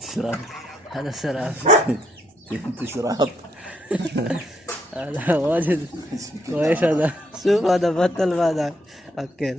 تشرب. هذا سراب. تشرب. هذا واجد. وايش هذا؟ شوف هذا بطل بعد. أكل.